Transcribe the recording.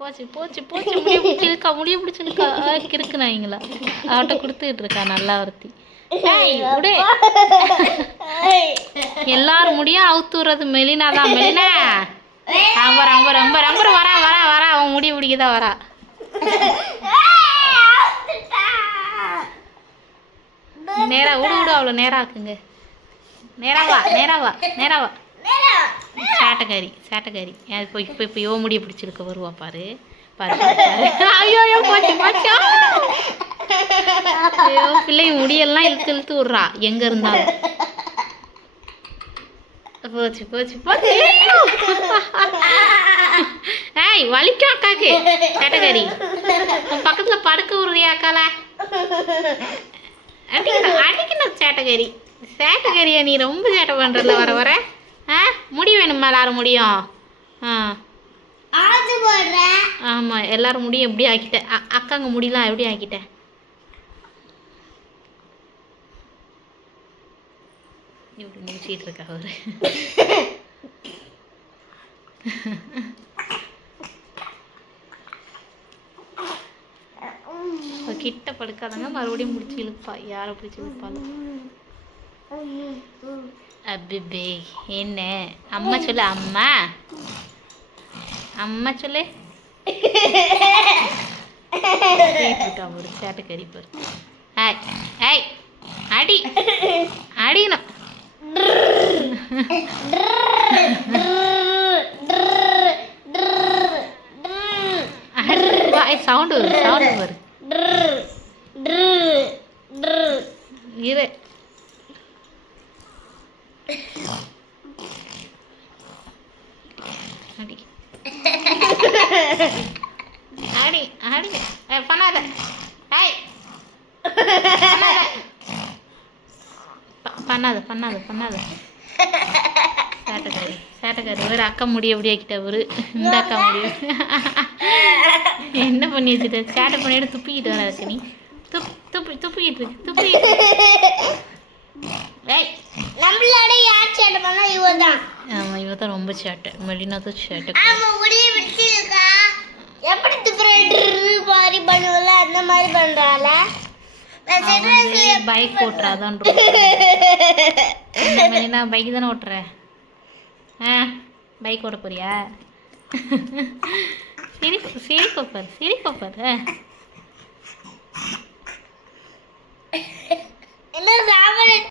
போச்சு போச்சு போச்சு முடிய பிடிச்சிருக்கா கிறுக்கு நாய்ங்களா அவட்ட கொடுத்துட்டு இருக்கா நல்லா ஒருத்தி. விடு எல்லாரும் முடியும் அவுத்துறது மெலினா தான். மெலினா அம்பர் அம்பர் அம்பர் அம்பர் வரா வரா வரா அவன் முடிய பிடிக்கதான் வரா. நேரா விடு விடு அவ்வளோ நேரம் ஆக்குங்க. நேராவா நேராவா நேராவா சேட்டைக்காரி சேட்டைக்காரி. இப்போ இப்போ இப்போ யோ முடிய பிடிச்சிருக்க வருவா பாரு பாரு பாரு. ஐயோ ஐயோ போச்சு போச்சா. ஐயோ பிள்ளைங்க முடியெல்லாம் இழுத்து இழுத்து விட்றா எங்க இருந்தாலும். போச்சு போச்சு போச்சு. ஏய் வலிக்கும் அக்காக்கு சேட்டைக்காரி. பக்கத்துல படுக்க விடுறியா அக்கால? அடிக்கணும் அடிக்கணும் சேட்டைக்காரி. சேட்டைக்காரியா நீ ரொம்ப சேட்டை பண்ணுறல வர வர. முடி வேணுமா எல்லாரும் முடியும்? ஆமாம் எல்லாரும் முடியும் எப்படி ஆக்கிட்டேன். அக்காங்க முடியலாம் எப்படி ஆக்கிட்டேன். இப்படி முடிச்சிட்டு இருக்கா அவரு. கிட்ட படுக்காதங்க மறுபடியும் முடிச்சு இழுப்பா. யாரை பிடிச்சி இழுப்பாலும். அபிபே என்ன அம்மா சொல்லு அம்மா அம்மா சொல்லு. ஒரு சேட்டை கறிப்பார். ஏய் ஏய் அடி அடிக்கணும். சவுண்டு சவுண்டு பாரு. இரு அடி அடி அடி பண்ணாத. ஏய் பண்ணாத பண்ணாத பண்ணாத. சேட்டைக்காரி சேட்டைக்காரி வேறு அக்கா முடிய எப்படி ஆக்கிட்ட ஒரு. இந்த அக்கா முடியும் என்ன பண்ணி வச்சுட்ட. சேட்டை பண்ணிட்டு துப்பிக்கிட்டு வர இருக்கு நீ. துப்பிக்கிட்டு இருக்கு துப்பிக்கிட்டு. ஆமாம் இவ தான் ரொம்ப சேட்டை. மெலினா தான் சேட்டை. பைக் ஓட்டுறாதான். மெலினா பைக் தானே ஓட்டுற. பைக் ஓட்ட போறியா? சிரிப்பப்பார் சிரிப்பப்பார்.